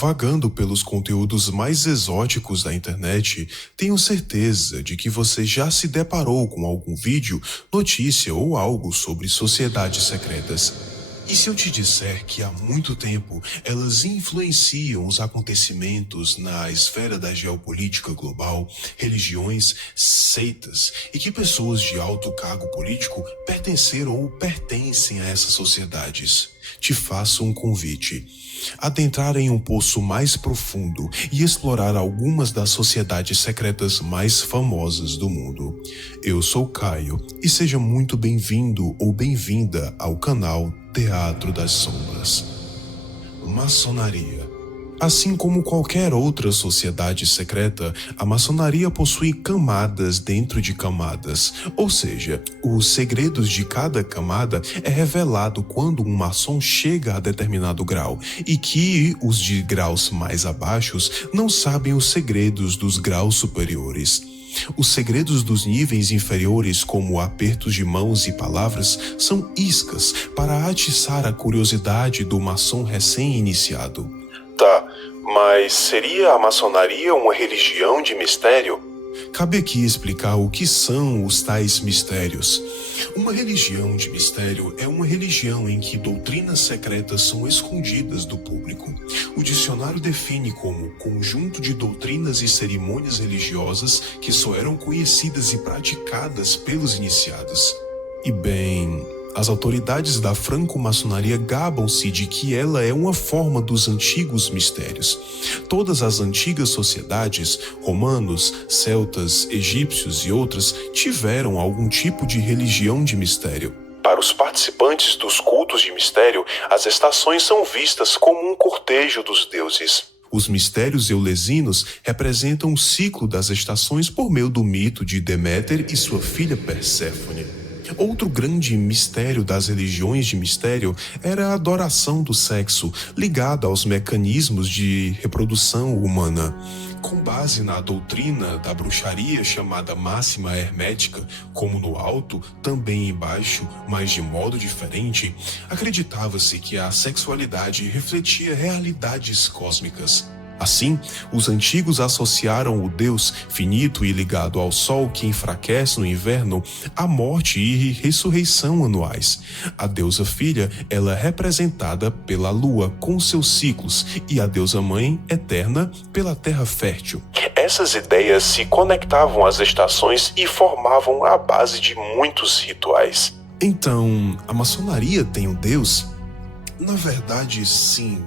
Vagando pelos conteúdos mais exóticos da internet, tenho certeza de que você já se deparou com algum vídeo, notícia ou algo sobre sociedades secretas. E se eu te disser que há muito tempo elas influenciam os acontecimentos na esfera da geopolítica global, religiões, seitas, e que pessoas de alto cargo político pertenceram ou pertencem a essas sociedades? Te faço um convite: adentrar em um poço mais profundo e explorar algumas das sociedades secretas mais famosas do mundo. Eu sou Caio e seja muito bem-vindo ou bem-vinda ao canal Teatro das Sombras. Maçonaria. Assim como qualquer outra sociedade secreta, a maçonaria possui camadas dentro de camadas, ou seja, os segredos de cada camada é revelado quando um maçom chega a determinado grau, e que os de graus mais abaixo não sabem os segredos dos graus superiores. Os segredos dos níveis inferiores, como apertos de mãos e palavras, são iscas para atiçar a curiosidade do maçom recém-iniciado. Tá, mas seria a maçonaria uma religião de mistério? Cabe aqui explicar o que são os tais mistérios. Uma religião de mistério é uma religião em que doutrinas secretas são escondidas do público. O dicionário define como conjunto de doutrinas e cerimônias religiosas que só eram conhecidas e praticadas pelos iniciados. E bem, as autoridades da franco-maçonaria gabam-se de que ela é uma forma dos antigos mistérios. Todas as antigas sociedades, romanos, celtas, egípcios e outras, tiveram algum tipo de religião de mistério. Para os participantes dos cultos de mistério, as estações são vistas como um cortejo dos deuses. Os mistérios eulesinos representam o ciclo das estações por meio do mito de Deméter e sua filha Perséfone. Outro grande mistério das religiões de mistério era a adoração do sexo, ligada aos mecanismos de reprodução humana. Com base na doutrina da bruxaria chamada máxima hermética, como no alto, também embaixo, mas de modo diferente, acreditava-se que a sexualidade refletia realidades cósmicas. Assim, os antigos associaram o Deus finito e ligado ao Sol que enfraquece no inverno à morte e ressurreição anuais. A deusa filha, ela é representada pela lua com seus ciclos e a deusa mãe eterna pela terra fértil. Essas ideias se conectavam às estações e formavam a base de muitos rituais. Então, a maçonaria tem um Deus? Na verdade, sim.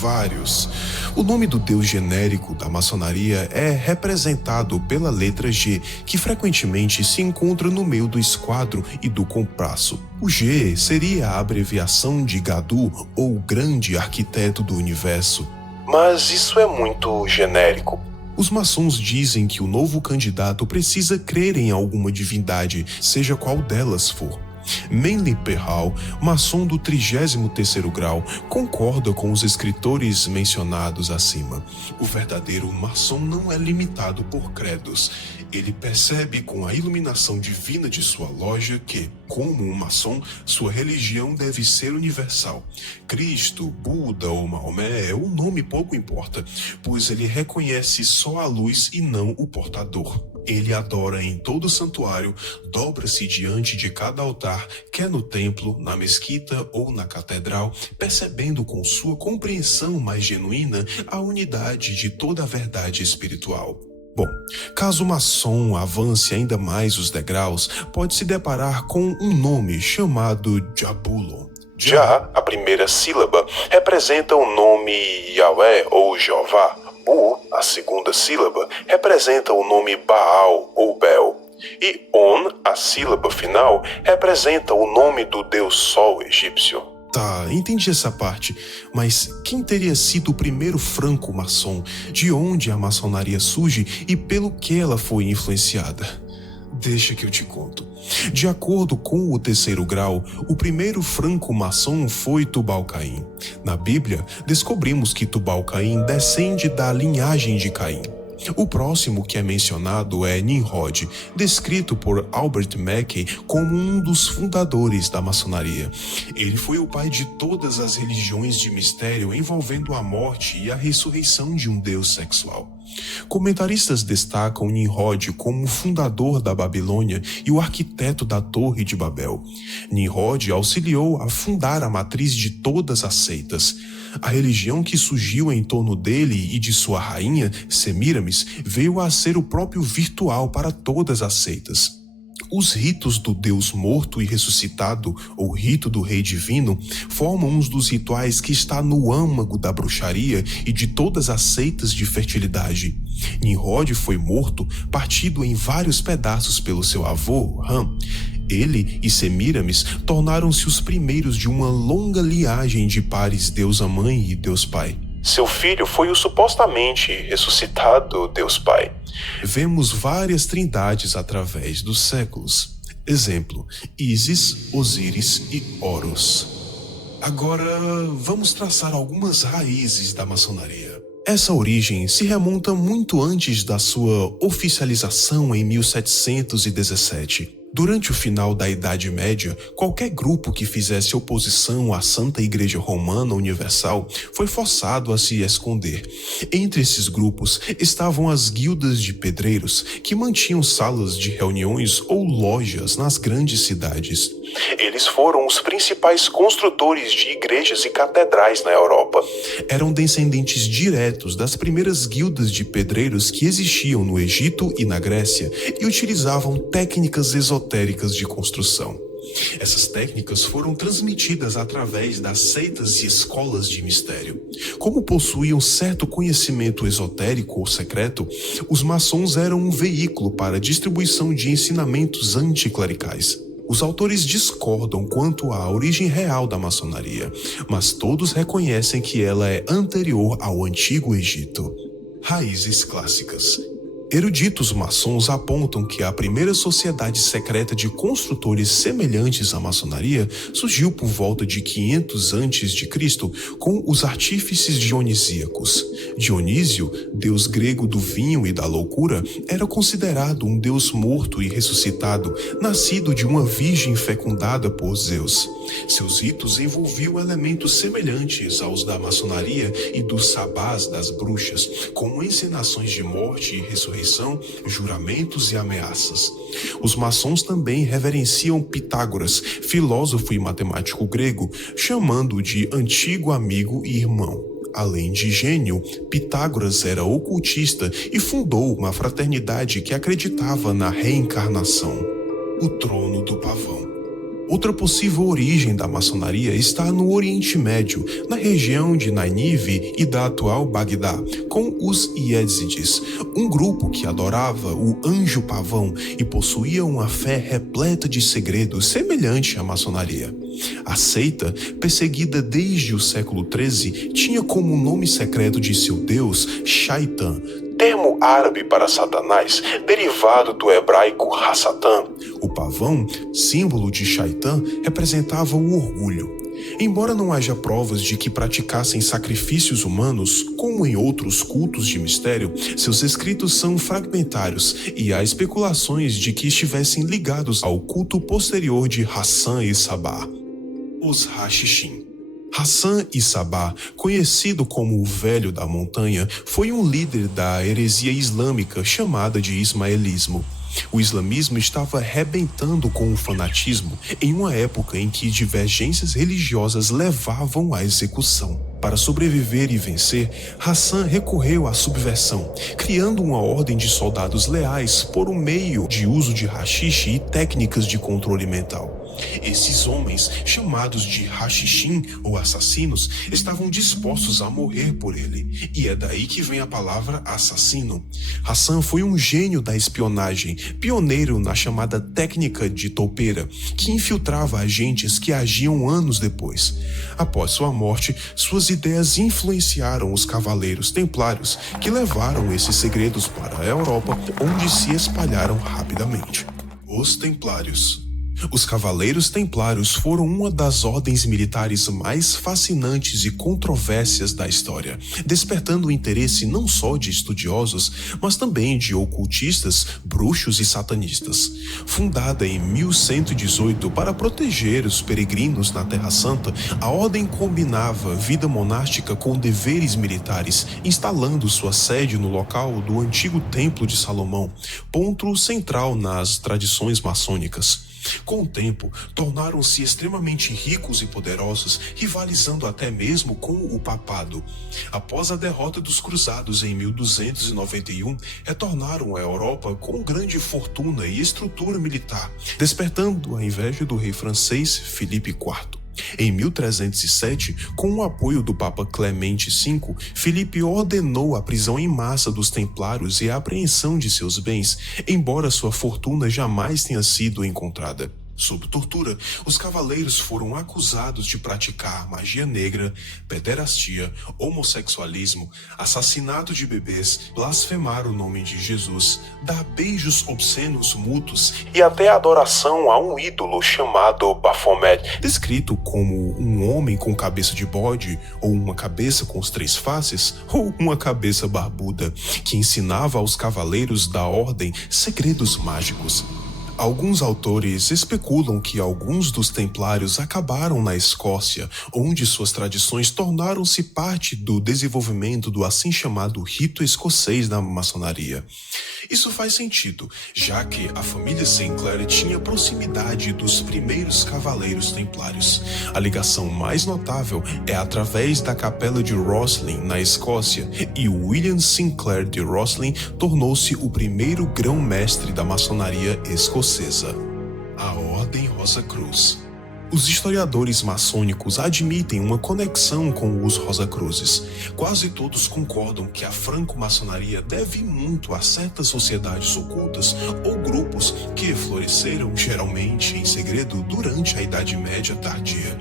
Vários. O nome do deus genérico da maçonaria é representado pela letra G, que frequentemente se encontra no meio do esquadro e do compasso. O G seria a abreviação de Gadu, ou Grande Arquiteto do Universo. Mas isso é muito genérico. Os maçons dizem que o novo candidato precisa crer em alguma divindade, seja qual delas for. Manly Perhal, maçom do 33º grau, concorda com os escritores mencionados acima. O verdadeiro maçom não é limitado por credos. Ele percebe com a iluminação divina de sua loja que, como um maçom, sua religião deve ser universal. Cristo, Buda ou Maomé, o nome pouco importa, pois ele reconhece só a luz e não o portador. Ele adora em todo o santuário, dobra-se diante de cada altar, quer no templo, na mesquita ou na catedral, percebendo com sua compreensão mais genuína a unidade de toda a verdade espiritual. Bom, caso o maçom avance ainda mais os degraus, pode se deparar com um nome chamado Jabulon. Já a primeira sílaba representa o nome Yahweh ou Jeová. A segunda sílaba, representa o nome Baal ou Bel. E On, a sílaba final, representa o nome do deus Sol egípcio. Tá, entendi essa parte, mas quem teria sido o primeiro franco-maçom? De onde a maçonaria surge e pelo que ela foi influenciada? Deixa que eu te conto. De acordo com o 3º grau, o primeiro franco-maçom foi Tubal-Caim. Na Bíblia, descobrimos que Tubal-Caim descende da linhagem de Caim. O próximo que é mencionado é Nimrod, descrito por Albert Mackey como um dos fundadores da maçonaria. Ele foi o pai de todas as religiões de mistério envolvendo a morte e a ressurreição de um deus sexual. Comentaristas destacam Nimrod como o fundador da Babilônia e o arquiteto da Torre de Babel. Nimrod auxiliou a fundar a matriz de todas as seitas. A religião que surgiu em torno dele e de sua rainha, Semíramis, veio a ser o próprio virtual para todas as seitas. Os ritos do Deus morto e ressuscitado, ou rito do rei divino, formam um dos rituais que está no âmago da bruxaria e de todas as seitas de fertilidade. Nimrod foi morto, partido em vários pedaços pelo seu avô, Ram. Ele e Semíramis tornaram-se os primeiros de uma longa linhagem de pares Deusa-Mãe e Deus-Pai. Seu filho foi o supostamente ressuscitado Deus-Pai. Vemos várias trindades através dos séculos. Exemplo, Ísis, Osíris e Horus. Agora, vamos traçar algumas raízes da maçonaria. Essa origem se remonta muito antes da sua oficialização em 1717. Durante o final da Idade Média, qualquer grupo que fizesse oposição à Santa Igreja Romana Universal foi forçado a se esconder. Entre esses grupos estavam as guildas de pedreiros, que mantinham salas de reuniões ou lojas nas grandes cidades. Eles foram os principais construtores de igrejas e catedrais na Europa. Eram descendentes diretos das primeiras guildas de pedreiros que existiam no Egito e na Grécia e utilizavam técnicas esotéricas de construção. Essas técnicas foram transmitidas através das seitas e escolas de mistério. Como possuíam certo conhecimento esotérico ou secreto, os maçons eram um veículo para a distribuição de ensinamentos anticlericais. Os autores discordam quanto à origem real da maçonaria, mas todos reconhecem que ela é anterior ao Antigo Egito. Raízes clássicas. Eruditos maçons apontam que a primeira sociedade secreta de construtores semelhantes à maçonaria surgiu por volta de 500 a.C. com os artífices dionisíacos. Dionísio, deus grego do vinho e da loucura, era considerado um deus morto e ressuscitado, nascido de uma virgem fecundada por Zeus. Seus ritos envolviam elementos semelhantes aos da maçonaria e dos sabás das bruxas, como encenações de morte e ressurreição, juramentos e ameaças. Os maçons também reverenciam Pitágoras, filósofo e matemático grego, chamando-o de antigo amigo e irmão. Além de gênio, Pitágoras era ocultista e fundou uma fraternidade que acreditava na reencarnação. O trono do pavão. Outra possível origem da maçonaria está no Oriente Médio, na região de Nínive e da atual Bagdá, com os Iézides, um grupo que adorava o anjo pavão e possuía uma fé repleta de segredos semelhante à maçonaria. A seita, perseguida desde o século XIII, tinha como nome secreto de seu deus Shaitan, termo árabe para Satanás, derivado do hebraico Hassatan. O pavão, símbolo de Shaitan, representava o orgulho. Embora não haja provas de que praticassem sacrifícios humanos, como em outros cultos de mistério, seus escritos são fragmentários e há especulações de que estivessem ligados ao culto posterior de Hassan e Sabá. Os Hashishim. Hassan e Sabá, conhecido como o Velho da Montanha, foi um líder da heresia islâmica chamada de ismaelismo. O islamismo estava rebentando com o fanatismo em uma época em que divergências religiosas levavam à execução. Para sobreviver e vencer, Hassan recorreu à subversão, criando uma ordem de soldados leais por meio de uso de haxixe e técnicas de controle mental. Esses homens, chamados de Hashishim ou assassinos, estavam dispostos a morrer por ele, e é daí que vem a palavra assassino. Hassan foi um gênio da espionagem, pioneiro na chamada técnica de toupeira, que infiltrava agentes que agiam anos depois. Após sua morte, suas ideias influenciaram os cavaleiros templários, que levaram esses segredos para a Europa, onde se espalharam rapidamente. Os Templários. Os Cavaleiros Templários foram uma das ordens militares mais fascinantes e controvérsias da história, despertando o interesse não só de estudiosos, mas também de ocultistas, bruxos e satanistas. Fundada em 1118 para proteger os peregrinos na Terra Santa, a ordem combinava vida monástica com deveres militares, instalando sua sede no local do antigo Templo de Salomão, ponto central nas tradições maçônicas. Com o tempo, tornaram-se extremamente ricos e poderosos, rivalizando até mesmo com o papado. Após a derrota dos cruzados em 1291, retornaram à Europa com grande fortuna e estrutura militar, despertando a inveja do rei francês Filipe IV. Em 1307, com o apoio do Papa Clemente V, Filipe ordenou a prisão em massa dos templários e a apreensão de seus bens, embora sua fortuna jamais tenha sido encontrada. Sob tortura, os cavaleiros foram acusados de praticar magia negra, pederastia, homossexualismo, assassinato de bebês, blasfemar o nome de Jesus, dar beijos obscenos mútuos e até adoração a um ídolo chamado Baphomet, descrito como um homem com cabeça de bode, ou uma cabeça com os 3 faces, ou uma cabeça barbuda, que ensinava aos cavaleiros da ordem segredos mágicos. Alguns autores especulam que alguns dos templários acabaram na Escócia, onde suas tradições tornaram-se parte do desenvolvimento do assim chamado rito escocês da maçonaria. Isso faz sentido, já que a família Sinclair tinha proximidade dos primeiros cavaleiros templários. A ligação mais notável é através da capela de Rosslyn, na Escócia, e William Sinclair de Rosslyn tornou-se o primeiro grão-mestre da maçonaria escocesa. A Ordem Rosa-Cruz. Os historiadores maçônicos admitem uma conexão com os Rosa-Cruzes. Quase todos concordam que a franco-maçonaria deve muito a certas sociedades ocultas ou grupos que floresceram geralmente em segredo durante a Idade Média tardia.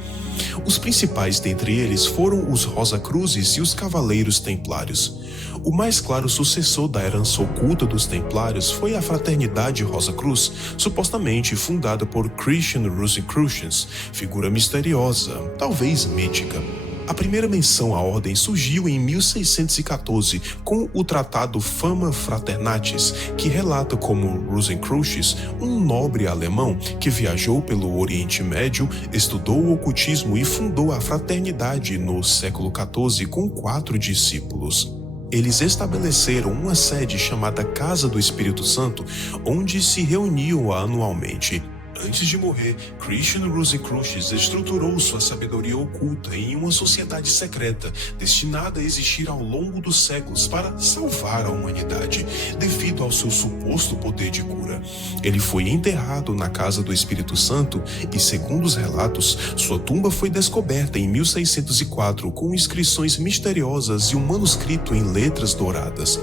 Os principais dentre eles foram os Rosa-Cruzes e os Cavaleiros Templários. O mais claro sucessor da herança oculta dos Templários foi a Fraternidade Rosa-Cruz, supostamente fundada por Christian Rosicrucians, figura misteriosa, talvez mítica. A primeira menção à ordem surgiu em 1614 com o Tratado Fama Fraternatis, que relata como Rosenkreuz, um nobre alemão que viajou pelo Oriente Médio, estudou o ocultismo e fundou a fraternidade no século XIV com 4 discípulos. Eles estabeleceram uma sede chamada Casa do Espírito Santo, onde se reuniam anualmente. Antes de morrer, Christian Rosicrucians estruturou sua sabedoria oculta em uma sociedade secreta, destinada a existir ao longo dos séculos para salvar a humanidade, devido ao seu suposto poder de cura. Ele foi enterrado na Casa do Espírito Santo e, segundo os relatos, sua tumba foi descoberta em 1604 com inscrições misteriosas e um manuscrito em letras douradas.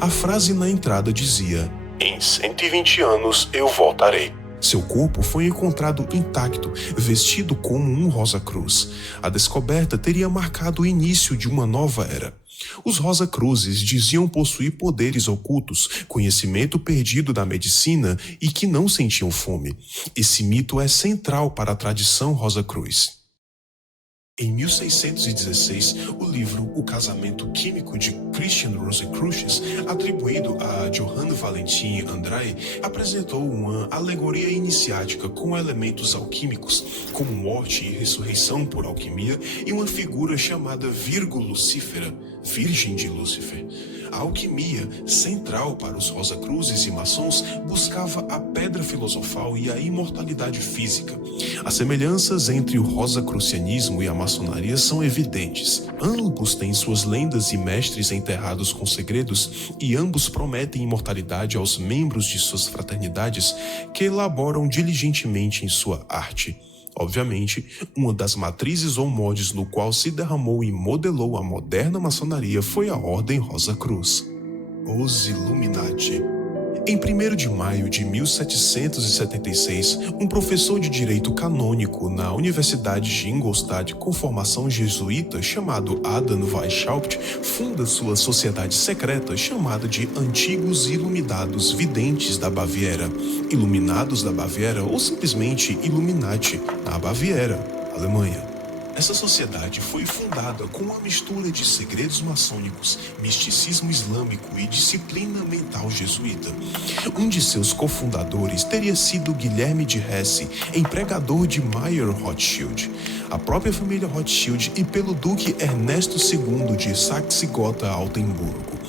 A frase na entrada dizia: "Em 120 anos eu voltarei." Seu corpo foi encontrado intacto, vestido como um Rosa-Cruz. A descoberta teria marcado o início de uma nova era. Os Rosa-Cruzes diziam possuir poderes ocultos, conhecimento perdido da medicina e que não sentiam fome. Esse mito é central para a tradição Rosa-Cruz. Em 1616, o livro O Casamento Químico de Christian Rosicrucians, atribuído a Johann Valentin Andreae, apresentou uma alegoria iniciática com elementos alquímicos, como morte e ressurreição por alquimia, e uma figura chamada Virgo Lucífera, Virgem de Lúcifer. A alquimia, central para os Rosa-Cruzes e maçons, buscava a pedra filosofal e a imortalidade física. As semelhanças entre o rosacrucianismo e a maçonaria são evidentes. Ambos têm suas lendas e mestres enterrados com segredos, e ambos prometem imortalidade aos membros de suas fraternidades que elaboram diligentemente em sua arte. Obviamente, uma das matrizes ou moldes no qual se derramou e modelou a moderna maçonaria foi a Ordem Rosa-Cruz. Os Illuminati. Em 1º de maio de 1776, um professor de direito canônico na Universidade de Ingolstadt com formação jesuíta chamado Adam Weishaupt funda sua sociedade secreta chamada de Antigos Iluminados Videntes da Baviera, Iluminados da Baviera ou simplesmente Illuminati, na Baviera, Alemanha. Essa sociedade foi fundada com uma mistura de segredos maçônicos, misticismo islâmico e disciplina mental jesuíta. Um de seus cofundadores teria sido Guilherme de Hesse, empregador de Mayer Rothschild, a própria família Rothschild e pelo duque Ernesto II de Saxe-Gotha-Altenburgo.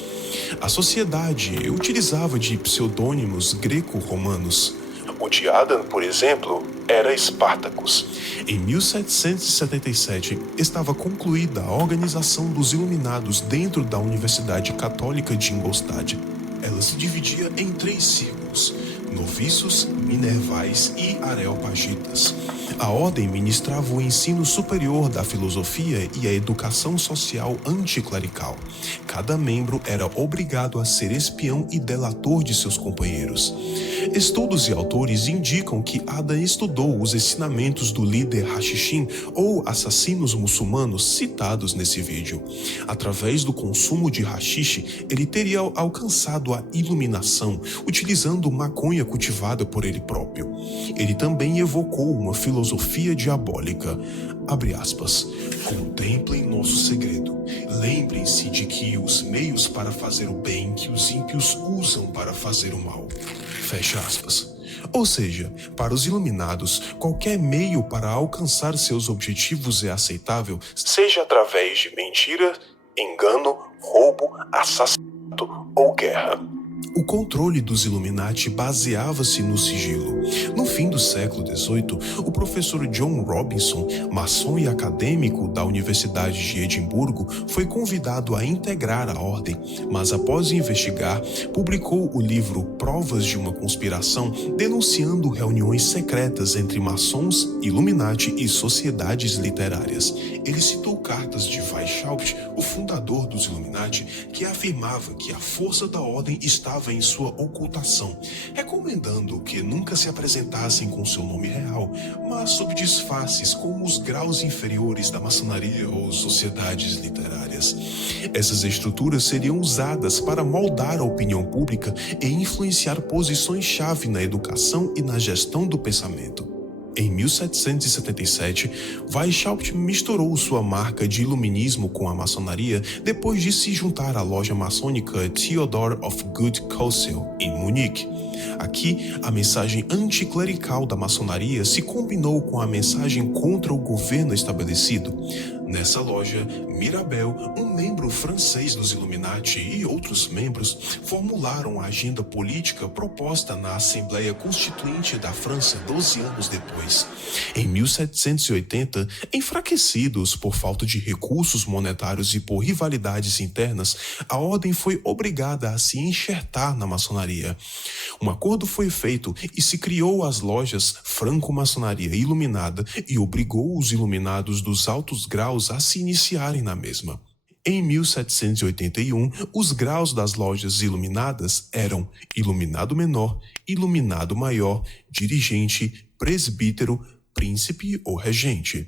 A sociedade utilizava de pseudônimos greco-romanos. O de Adam, por exemplo, era Spartacus. Em 1777, estava concluída a organização dos Iluminados dentro da Universidade Católica de Ingolstadt. Ela se dividia em 3 círculos: noviços, minervais e areopagitas. A ordem ministrava o ensino superior da filosofia e a educação social anticlerical. Cada membro era obrigado a ser espião e delator de seus companheiros. Estudos e autores indicam que Adam estudou os ensinamentos do líder Hashishin ou assassinos muçulmanos citados nesse vídeo. Através do consumo de hashish, ele teria alcançado a iluminação, utilizando maconha cultivada por ele próprio. Ele também evocou uma filosofia diabólica. Abre aspas. Contemplem nosso segredo. Lembrem-se de que os meios para fazer o bem que os ímpios usam para fazer o mal. Fecha aspas. Ou seja, para os iluminados, qualquer meio para alcançar seus objetivos é aceitável, seja através de mentira, engano, roubo, assassinato ou guerra. O controle dos Illuminati baseava-se no sigilo. No fim do século XVIII, o professor John Robinson, maçom e acadêmico da Universidade de Edimburgo, foi convidado a integrar a ordem, mas após investigar, publicou o livro Provas de uma Conspiração, denunciando reuniões secretas entre maçons, Illuminati e sociedades literárias. Ele citou cartas de Weishaupt, o fundador dos Illuminati, que afirmava que a força da ordem estava em sua ocultação, recomendando que nunca se apresentassem com seu nome real, mas sob disfarces como os graus inferiores da maçonaria ou sociedades literárias. Essas estruturas seriam usadas para moldar a opinião pública e influenciar posições-chave na educação e na gestão do pensamento. Em 1777, Weishaupt misturou sua marca de iluminismo com a maçonaria depois de se juntar à loja maçônica Theodore of Good Counsel, em Munique. Aqui, a mensagem anticlerical da maçonaria se combinou com a mensagem contra o governo estabelecido. Nessa loja, Mirabel, um membro francês dos Illuminati e outros membros formularam a agenda política proposta na Assembleia Constituinte da França 12 anos depois. Em 1780, enfraquecidos por falta de recursos monetários e por rivalidades internas, a ordem foi obrigada a se enxertar na maçonaria. Um acordo foi feito e se criou as lojas Franco-Maçonaria Iluminada e obrigou os iluminados dos altos graus a se iniciarem na mesma. Em 1781, os graus das lojas iluminadas eram Iluminado Menor, Iluminado Maior, Dirigente, Presbítero, Príncipe ou Regente.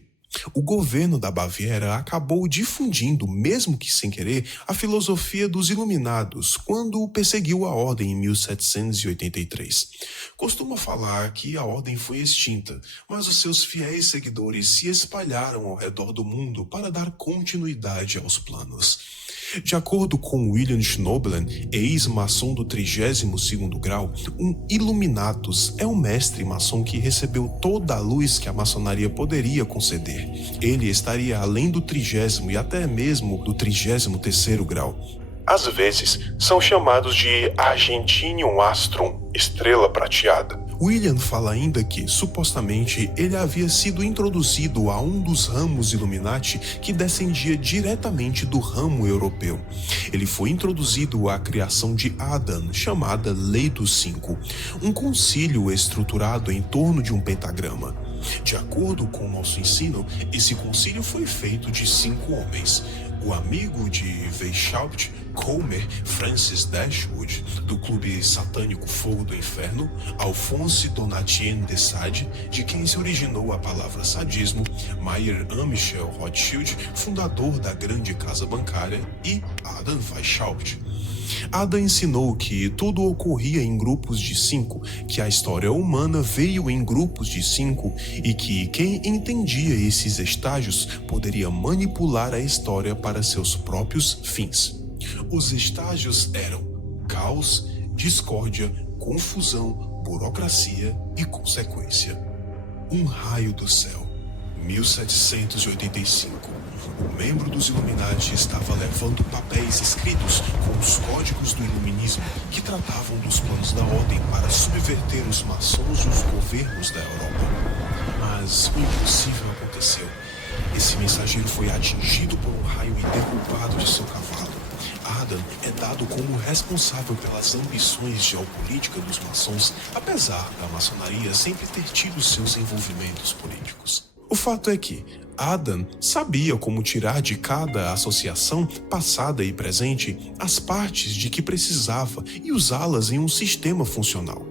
O governo da Baviera acabou difundindo, mesmo que sem querer, a filosofia dos Iluminados quando perseguiu a ordem em 1783. Costuma falar que a ordem foi extinta, mas os seus fiéis seguidores se espalharam ao redor do mundo para dar continuidade aos planos. De acordo com William Schnoebelen, ex-maçom do 32º grau, um Illuminatus é um mestre maçom que recebeu toda a luz que a maçonaria poderia conceder. Ele estaria além do 30º e até mesmo do 33º grau. Às vezes, são chamados de Argentinium Astrum, estrela prateada. William fala ainda que, supostamente, ele havia sido introduzido a um dos ramos Illuminati que descendia diretamente do ramo europeu. Ele foi introduzido à criação de Adam, chamada Lei dos Cinco, um concílio estruturado em torno de um pentagrama. De acordo com nosso ensino, esse concílio foi feito de 5 homens: o amigo de Weishaupt, Comer Francis Dashwood, do clube satânico Fogo do Inferno, Alphonse Donatien de Sade, de quem se originou a palavra sadismo, Meyer Amichel Rothschild, fundador da grande casa bancária, e Adam Weishaupt. Adam ensinou que tudo ocorria em grupos de 5, que a história humana veio em grupos de 5 e que quem entendia esses estágios poderia manipular a história para seus próprios fins. Os estágios eram caos, discórdia, confusão, burocracia e consequência. Um raio do céu. 1785. O membro dos Illuminati estava levando papéis escritos com os códigos do iluminismo que tratavam dos planos da ordem para subverter os maçons e os governos da Europa. Mas o impossível aconteceu. Esse mensageiro foi atingido por um raio e derrubado de seu cavalo. Adam é dado como responsável pelas ambições geopolíticas dos maçons, apesar da maçonaria sempre ter tido seus envolvimentos políticos. O fato é que Adam sabia como tirar de cada associação, passada e presente, as partes de que precisava e usá-las em um sistema funcional.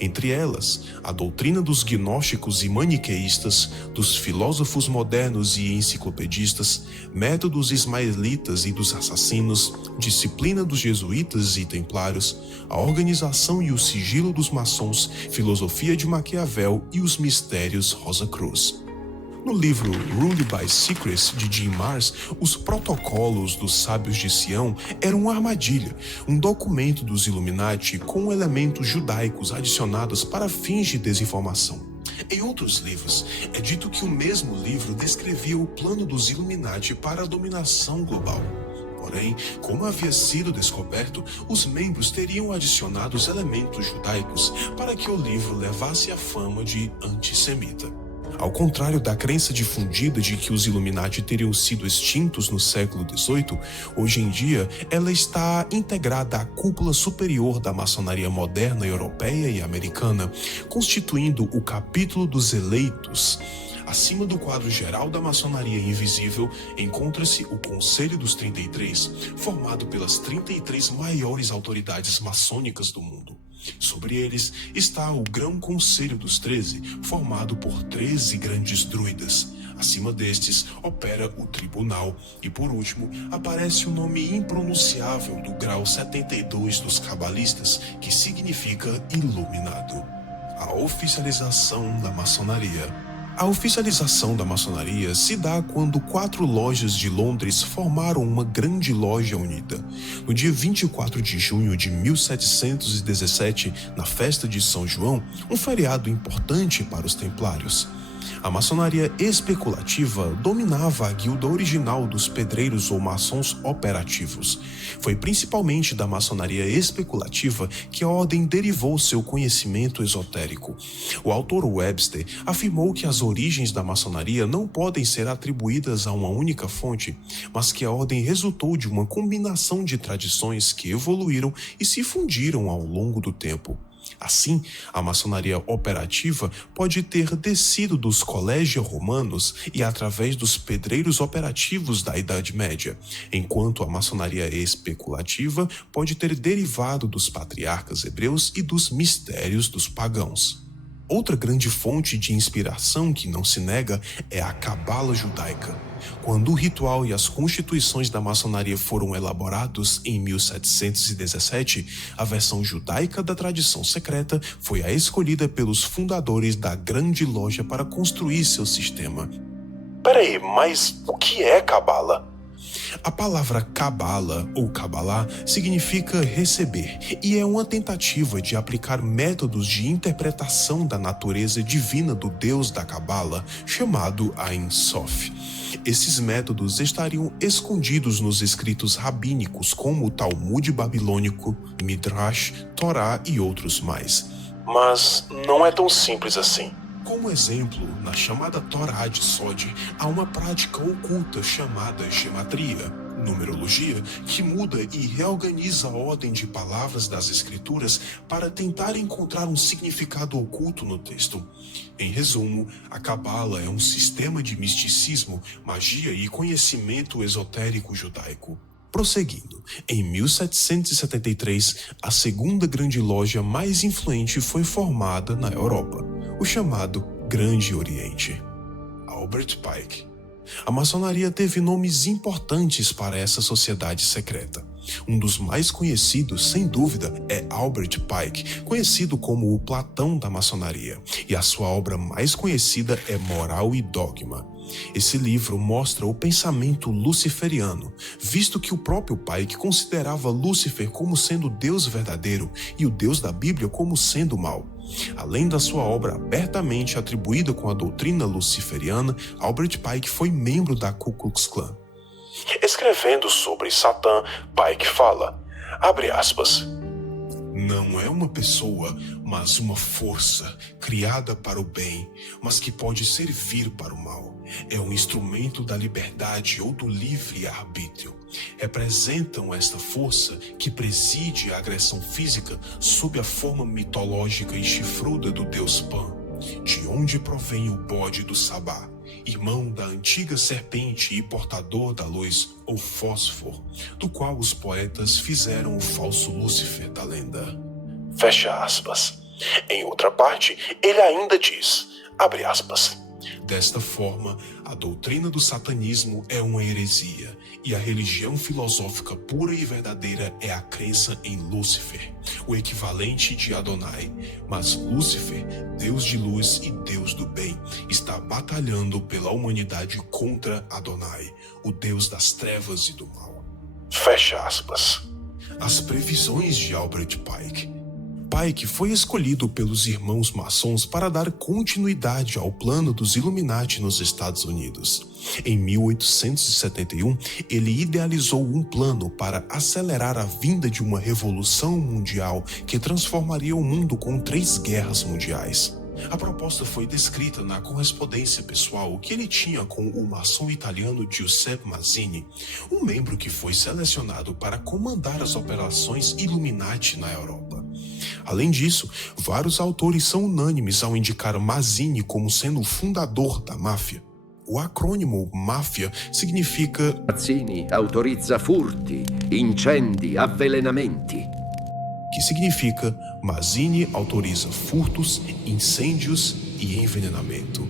Entre elas, a doutrina dos gnósticos e maniqueístas, dos filósofos modernos e enciclopedistas, métodos ismaelitas e dos assassinos, disciplina dos jesuítas e templários, a organização e o sigilo dos maçons, filosofia de Maquiavel e os mistérios Rosa-Cruz. No livro Ruled by Secrets, de Jim Marrs, os protocolos dos sábios de Sião eram uma armadilha, um documento dos Illuminati com elementos judaicos adicionados para fins de desinformação. Em outros livros, é dito que o mesmo livro descrevia o plano dos Illuminati para a dominação global. Porém, como havia sido descoberto, os membros teriam adicionado os elementos judaicos para que o livro levasse a fama de antissemita. Ao contrário da crença difundida de que os Illuminati teriam sido extintos no século XVIII, hoje em dia ela está integrada à cúpula superior da maçonaria moderna europeia e americana, constituindo o capítulo dos eleitos. Acima do quadro geral da maçonaria invisível, encontra-se o Conselho dos 33, formado pelas 33 maiores autoridades maçônicas do mundo. Sobre eles está o Grão Conselho dos 13, formado por 13 grandes druidas. Acima destes opera o Tribunal e, por último, aparece o nome impronunciável do grau 72 dos cabalistas, que significa iluminado. A oficialização da maçonaria. A oficialização da maçonaria se dá quando 4 lojas de Londres formaram uma grande loja unida. No dia 24 de junho de 1717, na festa de São João, um feriado importante para os templários. A maçonaria especulativa dominava a guilda original dos pedreiros ou maçons operativos. Foi principalmente da maçonaria especulativa que a ordem derivou seu conhecimento esotérico. O autor Webster afirmou que as origens da maçonaria não podem ser atribuídas a uma única fonte, mas que a ordem resultou de uma combinação de tradições que evoluíram e se fundiram ao longo do tempo. Assim, a maçonaria operativa pode ter descido dos colégios romanos e através dos pedreiros operativos da Idade Média, enquanto a maçonaria especulativa pode ter derivado dos patriarcas hebreus e dos mistérios dos pagãos. Outra grande fonte de inspiração que não se nega é a Cabala judaica. Quando o ritual e as constituições da maçonaria foram elaborados em 1717, a versão judaica da tradição secreta foi a escolhida pelos fundadores da Grande Loja para construir seu sistema. Peraí, mas o que é Cabala? A palavra Cabala ou Cabalá significa receber e é uma tentativa de aplicar métodos de interpretação da natureza divina do Deus da Cabala, chamado Ein Sof. Esses métodos estariam escondidos nos escritos rabínicos como o Talmud babilônico, Midrash, Torá e outros mais. Mas não é tão simples assim. Como exemplo, na chamada Torá de Sod, há uma prática oculta chamada gematria, numerologia, que muda e reorganiza a ordem de palavras das escrituras para tentar encontrar um significado oculto no texto. Em resumo, a Cabala é um sistema de misticismo, magia e conhecimento esotérico judaico. Prosseguindo, em 1773, a segunda grande loja mais influente foi formada na Europa, o chamado Grande Oriente. Albert Pike. A maçonaria teve nomes importantes para essa sociedade secreta. Um dos mais conhecidos, sem dúvida, é Albert Pike, conhecido como o Platão da maçonaria, e a sua obra mais conhecida é Moral e Dogma. Esse livro mostra o pensamento luciferiano, visto que o próprio Pike considerava Lúcifer como sendo o Deus verdadeiro e o Deus da Bíblia como sendo o mal. Além da sua obra abertamente atribuída com a doutrina luciferiana, Albert Pike foi membro da Ku Klux Klan. Escrevendo sobre Satã, Pike fala, abre aspas, não é uma pessoa, mas uma força criada para o bem, mas que pode servir para o mal. É um instrumento da liberdade ou do livre-arbítrio. Representam esta força que preside a agressão física sob a forma mitológica e chifruda do deus Pan, de onde provém o bode do Sabá, irmão da antiga serpente e portador da luz, ou fósforo, do qual os poetas fizeram o falso Lúcifer da lenda. Fecha aspas. Em outra parte, ele ainda diz, abre aspas, desta forma, a doutrina do satanismo é uma heresia, e a religião filosófica pura e verdadeira é a crença em Lúcifer, o equivalente de Adonai. Mas Lúcifer, Deus de luz e Deus do bem, está batalhando pela humanidade contra Adonai, o Deus das trevas e do mal. Fecha aspas. As previsões de Albert Pike. Pike foi escolhido pelos irmãos maçons para dar continuidade ao plano dos Illuminati nos Estados Unidos. Em 1871, ele idealizou um plano para acelerar a vinda de uma revolução mundial que transformaria o mundo com 3 guerras mundiais. A proposta foi descrita na correspondência pessoal que ele tinha com o maçom italiano Giuseppe Mazzini, um membro que foi selecionado para comandar as operações Illuminati na Europa. Além disso, vários autores são unânimes ao indicar Mazzini como sendo o fundador da máfia. O acrônimo máfia significa Mazzini autorizza furti, incendi, avvelenamenti. Que significa Mazzini autoriza furtos, incêndios e envenenamento.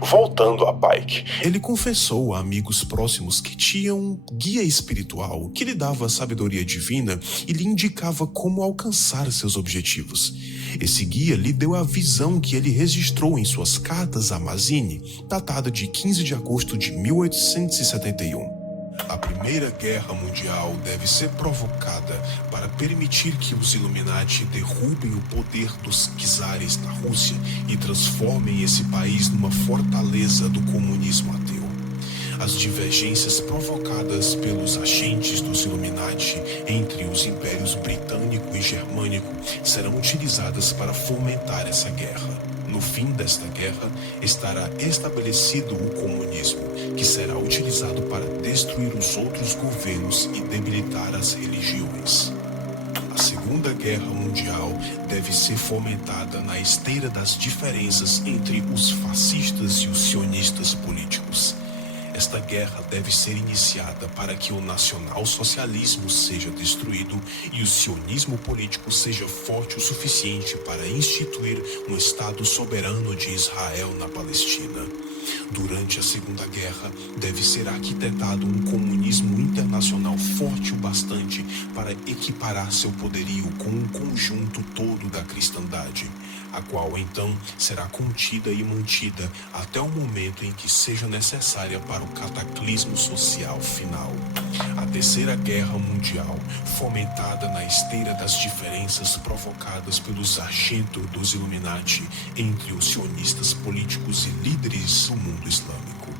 Voltando a Pike, ele confessou a amigos próximos que tinha um guia espiritual que lhe dava sabedoria divina e lhe indicava como alcançar seus objetivos. Esse guia lhe deu a visão que ele registrou em suas cartas a Mazzini, datada de 15 de agosto de 1871. A Primeira Guerra Mundial deve ser provocada para permitir que os Illuminati derrubem o poder dos czares na Rússia e transformem esse país numa fortaleza do comunismo ateu. As divergências provocadas pelos agentes dos Illuminati entre os impérios britânico e germânico serão utilizadas para fomentar essa guerra. No fim desta guerra, estará estabelecido o comunismo, que será utilizado para destruir os outros governos e debilitar as religiões. A Segunda Guerra Mundial deve ser fomentada na esteira das diferenças entre os fascistas e os sionistas políticos. Esta guerra deve ser iniciada para que o nacional-socialismo seja destruído e o sionismo político seja forte o suficiente para instituir um Estado soberano de Israel na Palestina. Durante a Segunda Guerra, deve ser arquitetado um comunismo internacional forte o bastante para equiparar seu poderio com o conjunto todo da cristandade, a qual então será contida e mantida até o momento em que seja necessária para o cataclismo social final. A Terceira Guerra Mundial, fomentada na esteira das diferenças provocadas pelo sargento dos Illuminati entre os sionistas políticos e líderes do mundo islâmico.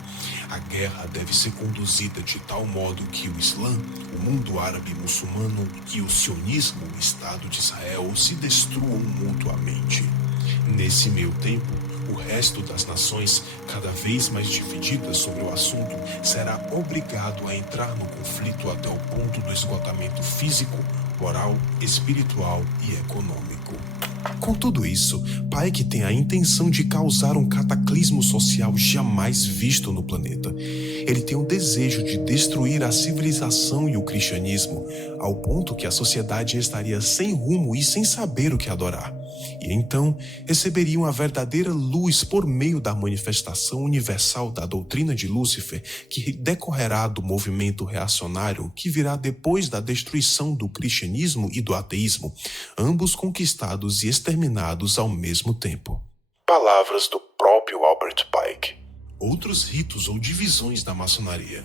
A guerra deve ser conduzida de tal modo que o Islã, o mundo árabe muçulmano e o sionismo, o Estado de Israel, se destruam mutuamente. Nesse meio tempo, o resto das nações, cada vez mais divididas sobre o assunto, será obrigado a entrar no conflito até o ponto do esgotamento físico, moral, espiritual e econômico. Com tudo isso, Pike tem a intenção de causar um cataclismo social jamais visto no planeta. Ele tem o desejo de destruir a civilização e o cristianismo, ao ponto que a sociedade estaria sem rumo e sem saber o que adorar. E então, receberiam a verdadeira luz por meio da manifestação universal da doutrina de Lúcifer, que decorrerá do movimento reacionário que virá depois da destruição do cristianismo e do ateísmo, ambos conquistados e exterminados ao mesmo tempo. Palavras do próprio Albert Pike. Outros ritos ou divisões da maçonaria.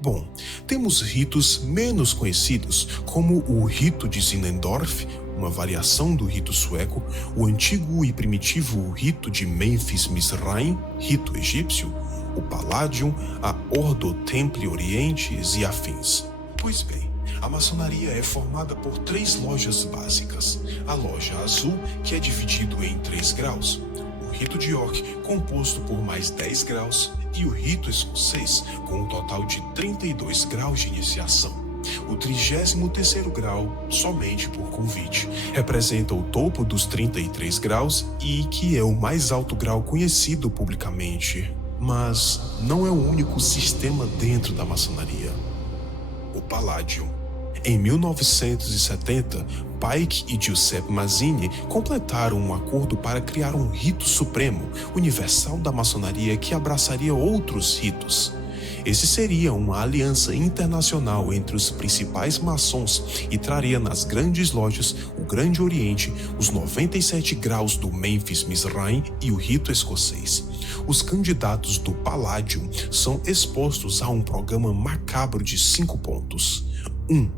Bom, temos ritos menos conhecidos, como o rito de Zinzendorf, uma variação do rito sueco, o antigo e primitivo rito de Memphis Mizraim, rito egípcio, o Palladium, a Ordo Templi Orientis e afins. Pois bem, a maçonaria é formada por 3 lojas básicas. A loja azul, que é dividido em 3 graus, o rito de York, composto por mais 10 graus, e o rito escocês, com um total de 32 graus de iniciação. O 33º grau, somente por convite, representa o topo dos 33 graus e que é o mais alto grau conhecido publicamente. Mas não é o único sistema dentro da maçonaria. O Palladium. Em 1970, Pike e Giuseppe Mazzini completaram um acordo para criar um rito supremo, universal da maçonaria que abraçaria outros ritos. Esse seria uma aliança internacional entre os principais maçons e traria nas grandes lojas o Grande Oriente, os 97 graus do Memphis Mizraim e o rito escocês. Os candidatos do Palladium são expostos a um programa macabro de 5 pontos. 1.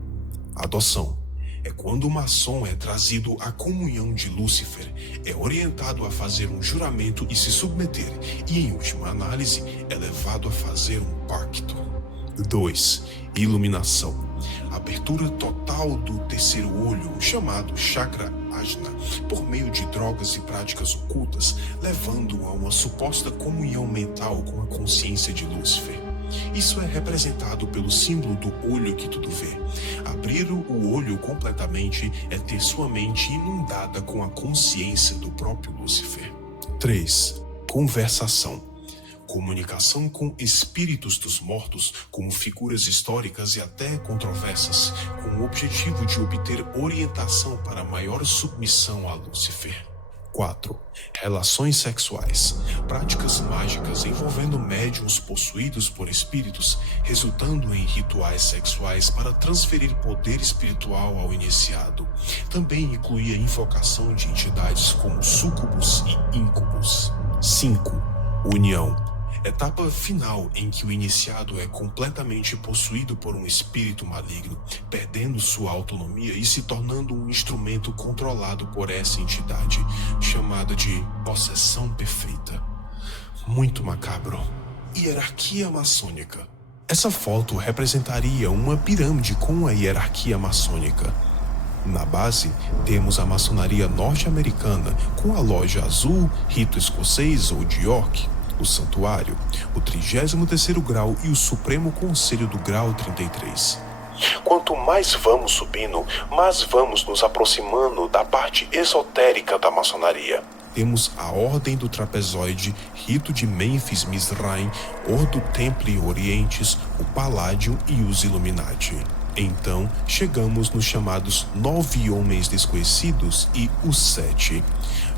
Adoção. É quando o maçom é trazido à comunhão de Lúcifer, é orientado a fazer um juramento e se submeter, e em última análise, é levado a fazer um pacto. 2. Iluminação. Abertura total do terceiro olho, chamado chakra ajna, por meio de drogas e práticas ocultas, levando a uma suposta comunhão mental com a consciência de Lúcifer. Isso é representado pelo símbolo do olho que tudo vê. Abrir o olho completamente é ter sua mente inundada com a consciência do próprio Lúcifer. 3. Conversação. Comunicação com espíritos dos mortos, como figuras históricas e até controversas, com o objetivo de obter orientação para maior submissão a Lúcifer. 4. Relações sexuais. Práticas mágicas envolvendo médiuns possuídos por espíritos, resultando em rituais sexuais para transferir poder espiritual ao iniciado. Também incluía invocação de entidades como súcubos e íncubos. 5. União. Etapa final em que o iniciado é completamente possuído por um espírito maligno, perdendo sua autonomia e se tornando um instrumento controlado por essa entidade, chamada de possessão perfeita. Muito macabro. Hierarquia maçônica. Essa foto representaria uma pirâmide com a hierarquia maçônica. Na base, temos a maçonaria norte-americana, com a loja azul, rito escocês ou de York, o santuário, o 33º grau e o Supremo Conselho do grau 33. Quanto mais vamos subindo, mais vamos nos aproximando da parte esotérica da maçonaria. Temos a Ordem do Trapezoide, Rito de Memphis Mizraim, Ordo Templi Orientis, o Palladium e os Illuminati. Então, chegamos nos chamados 9 Homens Desconhecidos e os 7.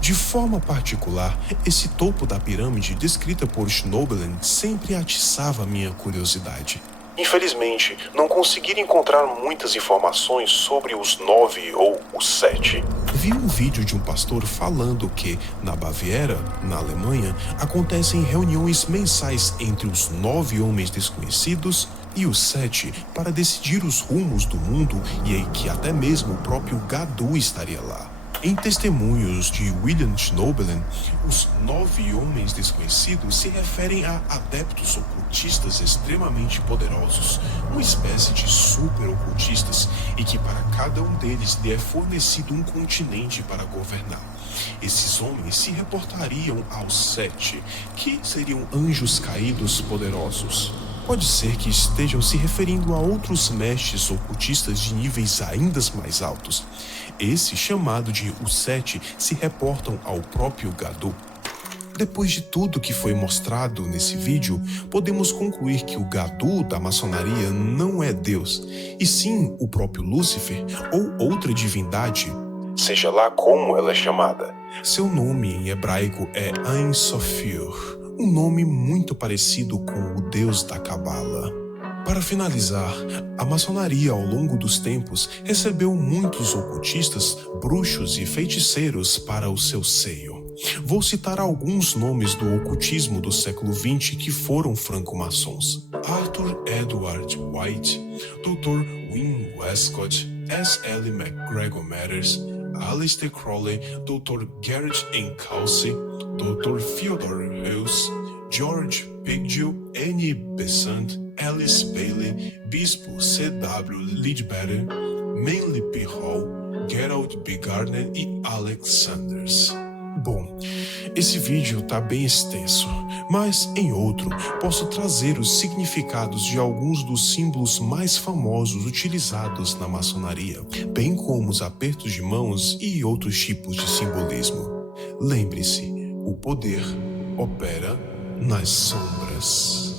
De forma particular, esse topo da pirâmide descrita por Schnoebelen sempre atiçava minha curiosidade. Infelizmente, não consegui encontrar muitas informações sobre os 9 ou os 7. Vi um vídeo de um pastor falando que, na Baviera, na Alemanha, acontecem reuniões mensais entre os 9 homens desconhecidos e os 7 para decidir os rumos do mundo e que até mesmo o próprio Gadu estaria lá. Em testemunhos de William Schnoebelen, os 9 homens desconhecidos se referem a adeptos ocultistas extremamente poderosos, uma espécie de super-ocultistas, e que para cada um deles lhe é fornecido um continente para governar. Esses homens se reportariam aos 7, que seriam anjos caídos poderosos. Pode ser que estejam se referindo a outros mestres ocultistas de níveis ainda mais altos. Esse, chamado de Os Sete, se reportam ao próprio Gadu. Depois de tudo que foi mostrado nesse vídeo, podemos concluir que o Gadu da maçonaria não é Deus, e sim o próprio Lúcifer ou outra divindade, seja lá como ela é chamada. Seu nome em hebraico é Ein Sophir, um nome muito parecido com o Deus da Cabala. Para finalizar, a maçonaria ao longo dos tempos recebeu muitos ocultistas, bruxos e feiticeiros para o seu seio. Vou citar alguns nomes do ocultismo do século XX que foram franco-maçons: Arthur Edward White, Dr. Wynne Westcott, S. L. McGregor Matters, Aleister Crowley, Dr. Garrett N. Kelsey, Dr. Theodore Hughes, George Piggill, N. Besant, Alice Bailey, Bispo C. W. Leadbetter, Manly P. Hall, Gerald B. Gardner e Alex Sanders. Bom, esse vídeo tá bem extenso, mas em outro posso trazer os significados de alguns dos símbolos mais famosos utilizados na maçonaria, bem como os apertos de mãos e outros tipos de simbolismo. Lembre-se, o poder opera nas sombras.